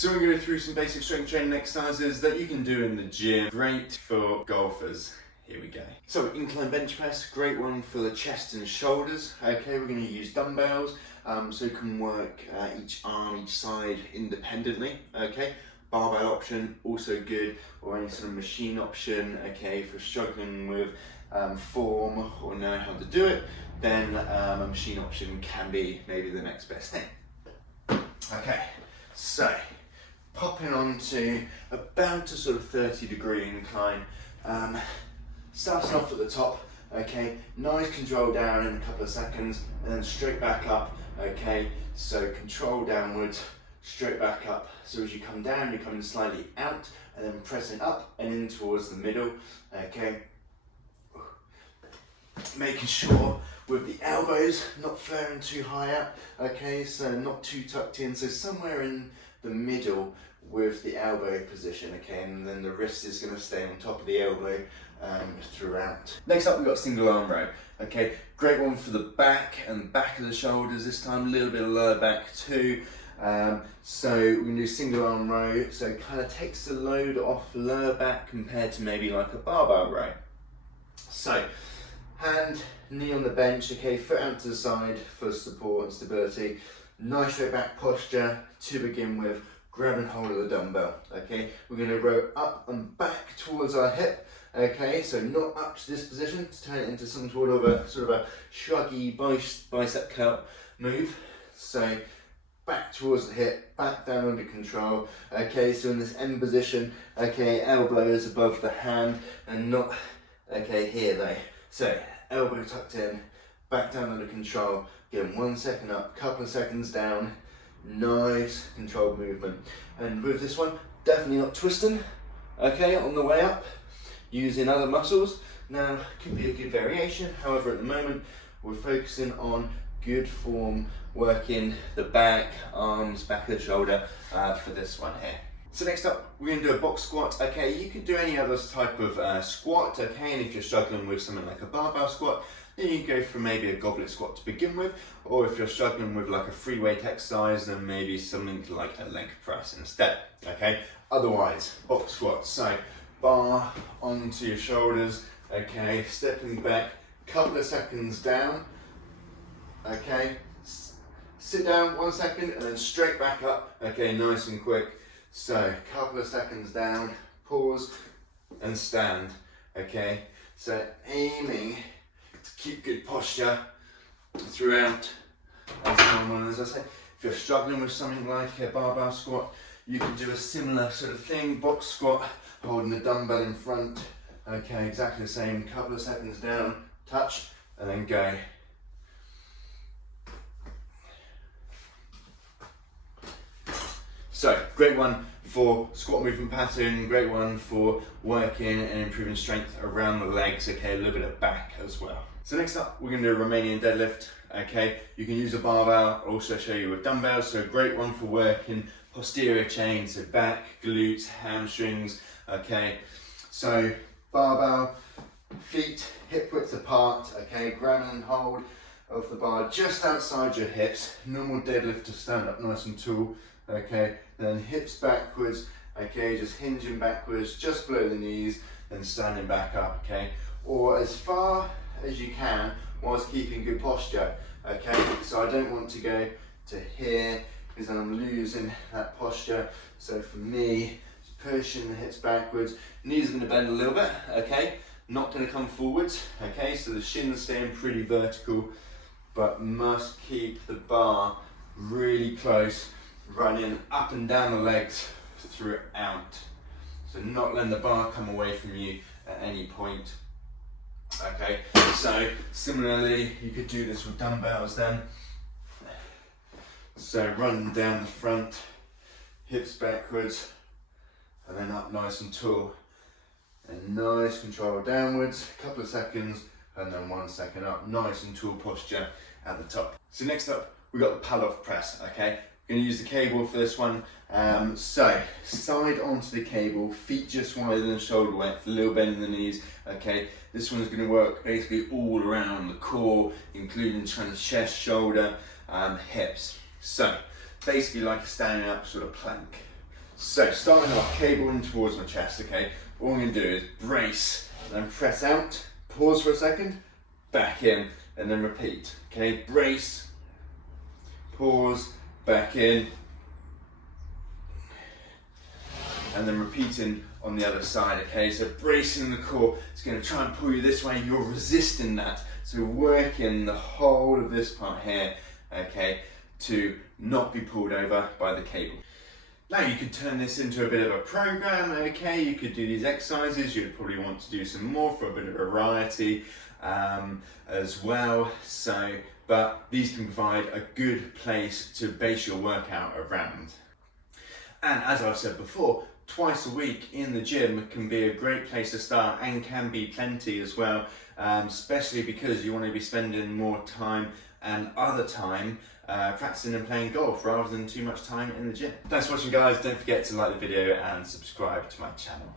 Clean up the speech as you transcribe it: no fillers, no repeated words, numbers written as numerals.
So we're going to go through some basic strength training exercises that you can do in the gym. Great for golfers. Here we go. So incline bench press, great one for the chest and shoulders. Okay, we're going to use dumbbells, so you can work each arm, each side independently. Okay, barbell option, also good, or any sort of machine option. Okay, if you're struggling with form or knowing how to do it, then a machine option can be maybe the next best thing. Okay, so popping onto about a sort of 30-degree incline. Starting off at the top, okay, nice control down in a couple of seconds and then straight back up, okay, so control downwards, straight back up. So as you come down, you're coming slightly out and then pressing up and in towards the middle, okay. Making sure with the elbows not flaring too high up, okay, so not too tucked in, so somewhere in the middle with the elbow position, okay, and then the wrist is going to stay on top of the elbow throughout. Next up we've got single arm row, okay, great one for the back and back of the shoulders this time, a little bit of lower back too. So we're going to do single arm row, so it kind of takes the load off lower back compared to maybe like a barbell row. So hand, knee on the bench, okay, foot out to the side for support and stability. Nice straight back posture to begin with. Grab and hold of the dumbbell, okay. We're going to row up and back towards our hip, okay, so not up to this position, to turn it into some sort of a shruggy bicep curl move. So back towards the hip, back down under control, okay, so in this end position, okay, elbows above the hand and not, okay, here though. So elbow tucked in, back down under control, again 1 second up, couple of seconds down, nice controlled movement. And with this one, definitely not twisting, okay, on the way up, using other muscles. Now, could be a good variation, however at the moment, we're focusing on good form, working the back, arms, back of the shoulder for this one here. So next up, we're going to do a box squat. Okay, you could do any other type of squat, okay, and if you're struggling with something like a barbell squat, then you can go for maybe a goblet squat to begin with, or if you're struggling with like a free weight exercise, then maybe something like a leg press instead, okay. Otherwise, box squat, so bar onto your shoulders, okay, stepping back, couple of seconds down, okay, sit down 1 second and then straight back up, okay, nice and quick. So couple of seconds down, pause and stand, okay, so aiming to keep good posture throughout as normal. As I say, if you're struggling with something like a barbell squat, you can do a similar sort of thing, box squat, holding the dumbbell in front, okay, exactly the same, couple of seconds down, touch and then go. So, great one for squat movement pattern, great one for working and improving strength around the legs, okay, a little bit of back as well. So next up, we're going to do a Romanian deadlift, okay. You can use a barbell, I'll also show you with dumbbells, so a great one for working posterior chain, so back, glutes, hamstrings, okay. So barbell, feet hip width apart, okay, grab and hold of the bar just outside your hips, normal deadlift to stand up nice and tall, okay, then hips backwards, okay, just hinging backwards, just below the knees, then standing back up, okay, or as far as you can whilst keeping good posture, okay, so I don't want to go to here because then I'm losing that posture, so for me, just pushing the hips backwards, knees are going to bend a little bit, okay, not going to come forwards, okay, so the shins staying pretty vertical, but must keep the bar really close, running up and down the legs throughout. So not letting the bar come away from you at any point. Okay, so similarly, you could do this with dumbbells then. So run down the front, hips backwards, and then up nice and tall. And nice control downwards, a couple of seconds, and then 1 second up, nice and tall posture at the top. So next up, we've got the pull-off press, okay? We're going to use the cable for this one. So side onto the cable, feet just wider than shoulder width, a little bend in the knees, okay? This one's going to work basically all around the core, including kind of chest, shoulder, hips. So basically like a standing up sort of plank. So starting off, cable in towards my chest, okay? All I'm going to do is brace, and then press out, pause for a second, back in, and then repeat, okay? Brace, pause, back in, and then repeating on the other side, okay? So bracing the core, it's going to try and pull you this way, you're resisting that. So working the whole of this part here, okay, to not be pulled over by the cable. Now you could turn this into a bit of a program, okay? You could do these exercises, you'd probably want to do some more for a bit of variety as well. So, but these can provide a good place to base your workout around. And as I've said before, twice a week in the gym can be a great place to start and can be plenty as well, especially because you want to be spending more time and other time practicing and playing golf rather than too much time in the gym. Thanks for watching, guys. Don't forget to like the video and subscribe to my channel.